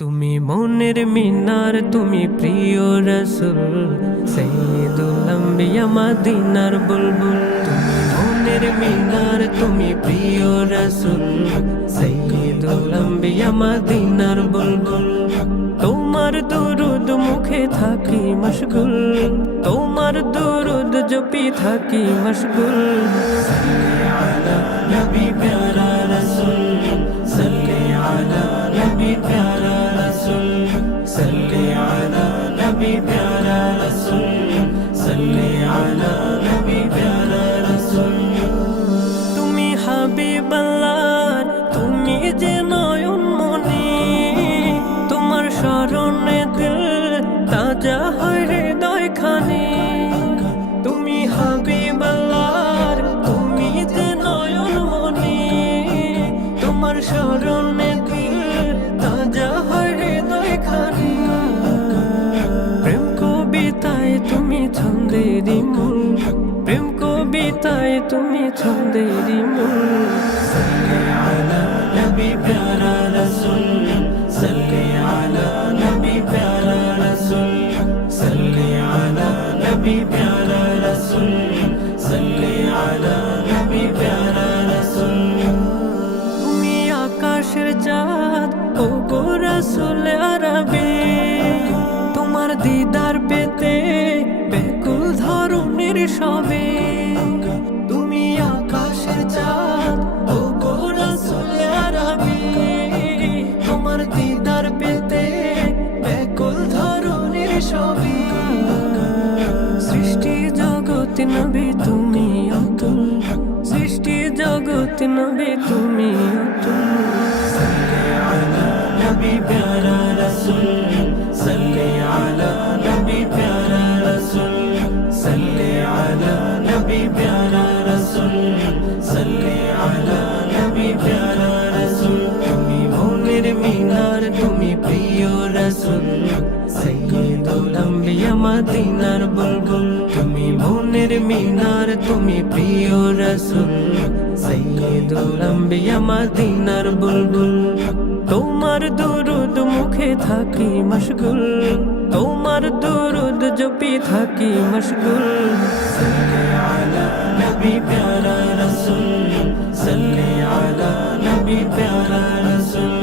তুমি মনের মিনার, তুমি প্রিয় রাসূল, সাইয়্যিদুল আম্বিয়া মদিনার বুলবুল। তুমি মনের মিনার, তুমি প্রিয় রাসূল, সাইয়্যিদুল আম্বিয়া মদিনার বুলবুল। তোমার দুরুদ মুখে থাকি মশগুল, তোমার দুরুদ জপি থাকি মশগুল। সাল্লি আলা নবী প্যারা রাসূল, সাল্লি আলা নবী প্যারা রাসূল, সাল্লি আলা নবী প্যারা রাসূল, সাল্লি আলা নবী প্যারা রাসূল। তুমি হাবিবাল্লাহর, তুমি যে নয়ন মনি, তোমার স্মরণে দিল তাজা হয় হৃদয় খানি। তুমি হাবিবাল্লাহর, তুমি যে নয়ন মনি, তোমার স্মরণে দিল তাজা হয় হৃদয় খানি। প্রেম কবিতায় তুমি ছন্দেরি মূল, প্রেম কবিতায় তুমি ছন্দেরি মূল। সাল্লি আলা নবী প্যারা রাসূল, সাল্লি আলা নবী প্যারা রাসূল, সাল্লি আলা নবী প্যারা রাসূল, সাল্লি আলা নবী প্যারা রাসূল। তুমি আকাশের চাঁদ, ও গো রাসূল আরবি, তোমার দিদার পেতে ব্যাকুল ধরনের সবে। তুমি আকাশের চাঁদ, ও গো রাসূল আরবি, তোমার দিদার পেতে ব্যাকুল ধরনের সবে। সৃষ্টি জগৎ নবী তুমি অতুল, সৃষ্টি জগৎ নবী তুমি অতুল। সাল্লি আলা নবী প্যারা রাসূল, সাল্লি আলা নবী প্যারা রাসূল, সাল্লি আলা নবী প্যারা রাসূল, সাল্লি আলা নবী প্যারা রাসূল। তুমি মনের মিনার, তুমি প্রিয় রাসূল, সাইয়্যিদুল আম্বিয়া মদিনার বুলবুল। তুমি মনের মিনার, তুমি প্রিয় রাসূল, সাইয়্যিদুল আম্বিয়া মদিনার বুলবুল। তোমার দুরুদ মুখে থাকি মশগুল, তোমার দুরুদ জপি থাকি মশগুল। সাল্লি আলা নবী প্যারা রাসূল, সাল্লি আলা নবী প্যারা রাসূল,